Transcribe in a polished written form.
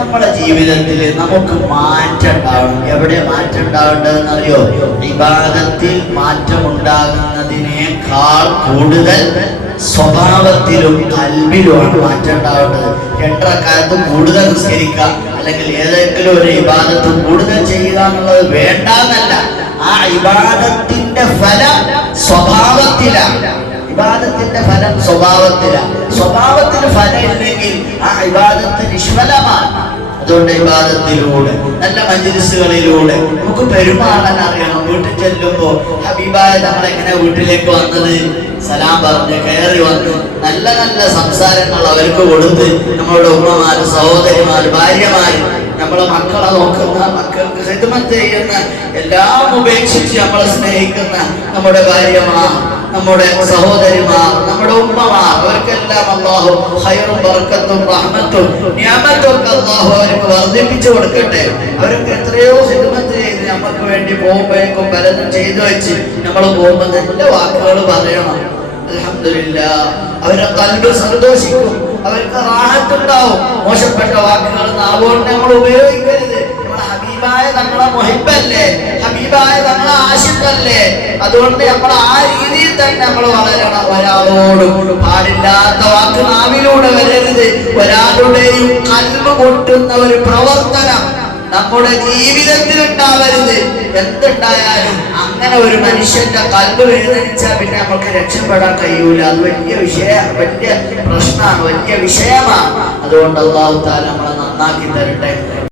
നമ്മുടെ ജീവിതത്തിൽ നമുക്ക് മാറ്റം ഉണ്ടാവണം. എവിടെ മാറ്റം ഉണ്ടാവേണ്ടതെന്ന് അറിയോ? ഇബാദത്തിൽ മാറ്റം ഉണ്ടാകുന്നതിനേക്കാൾ കൂടുതൽ സ്വഭാവത്തിലും കൽബിലുമാണ് മാറ്റം ഉണ്ടാവേണ്ടത്. 2 റക്അത്ത് കൂടുതൽ നിസ്കരിക്കുക, അല്ലെങ്കിൽ ഏതെങ്കിലും ഒരു ഇബാദത്ത് കൂടുതൽ ചെയ്യുക എന്നുള്ളത് വേണ്ടെന്നല്ല. ആ ഇബാദത്തിന്റെ ഫലം സ്വഭാവത്തിലാണ്. ഇബാദത്തിന്റെ ഫലം സ്വഭാവത്തിലാണ്. സ്വഭാവത്തിന് ഫലം ഇല്ലെങ്കിൽ ആ ഇബാദത്ത് നിഷ്ഫലമാണ്. അതുകൊണ്ട് ഇബാദത്തിലൂടെ, നല്ല മജ്‌ലിസുകളിലൂടെ നമുക്ക് പെരുമാറാൻ അറിയണം. വീട്ടിൽ ചെല്ലുമ്പോൾ ഹബീബായ നമ്മളെങ്ങനെ വീട്ടിലേക്ക് വന്നത്, സലാം പറഞ്ഞ് കയറി വന്ന് നല്ല നല്ല സംസാരങ്ങൾ അവർക്ക് കൊടുത്ത്, നമ്മളുടെ ഉമ്മമാര്, സഹോദരിമാര്, ഭാര്യമാര്, നമ്മളെ മക്കളെ നോക്കുന്ന, മക്കൾക്ക് ഖിദ്മത്ത് ചെയ്യുന്ന, എല്ലാം ഉപേക്ഷിച്ച് നമ്മളെ സ്നേഹിക്കുന്ന നമ്മുടെ ഭാര്യമാർ, നമ്മുടെ സഹോദരിമാർ, നമ്മുടെ ഉമ്മമാർ, അവർക്കെല്ലാം അല്ലാഹു ഖൈറും ബർക്കത്തും റഹ്മത്തും നിഅമത്തും അല്ലാഹു അവർക്ക് വർദ്ധിപ്പിച്ചു കൊടുക്കട്ടെ. അവർക്ക് എത്രയോ ഖിദ്മത്ത് ചെയ്ത് നമുക്ക് വേണ്ടി പോകുമ്പോഴേക്കും പലതും ചെയ്തു വെച്ച് നമ്മൾ പോകുമ്പോൾ നല്ല വാക്കുകൾ പറയണം. അൽഹംദുലില്ലാഹ്, അവരുടെ ഖൽബ് സന്തോഷിക്കും, അവർക്ക് റാഹത്തുണ്ടാവും. മോശപ്പെട്ട വാക്കുകൾ നാവുകൊണ്ട് നമ്മൾ ഉപയോഗിക്കരുത്. നമ്മുടെ ഹബീബായ തങ്ങളെ മുഹിബ്ബല്ലേ, ഹബീബായ തങ്ങളെ ആശിഖല്ലേ. അതുകൊണ്ട് നമ്മൾ ആ രീതിയിൽ തന്നെ നമ്മൾ വളരണം. ഒരാളോടും പാടില്ലാത്ത വാക്ക് നാവിലൂടെ വരരുത്. ഒരാളുടെയും ഖൽബ് പൊട്ടുന്ന ഒരു പ്രവർത്തനം നമ്മുടെ ജീവിതത്തിൽ ഉണ്ടാവരുത്. എന്തുണ്ടായാലും അങ്ങനെ ഒരു മനുഷ്യന്റെ ഖൽബ് വേദനിച്ചാൽ പിന്നെ നമുക്ക് രക്ഷപ്പെടാൻ കഴിയൂല. അത് വലിയ പ്രശ്നമാണ്, വലിയ വിഷയമാണ്. അതുകൊണ്ട് അല്ലാഹു തആല നമ്മളെ നന്നാക്കി തരട്ടെ.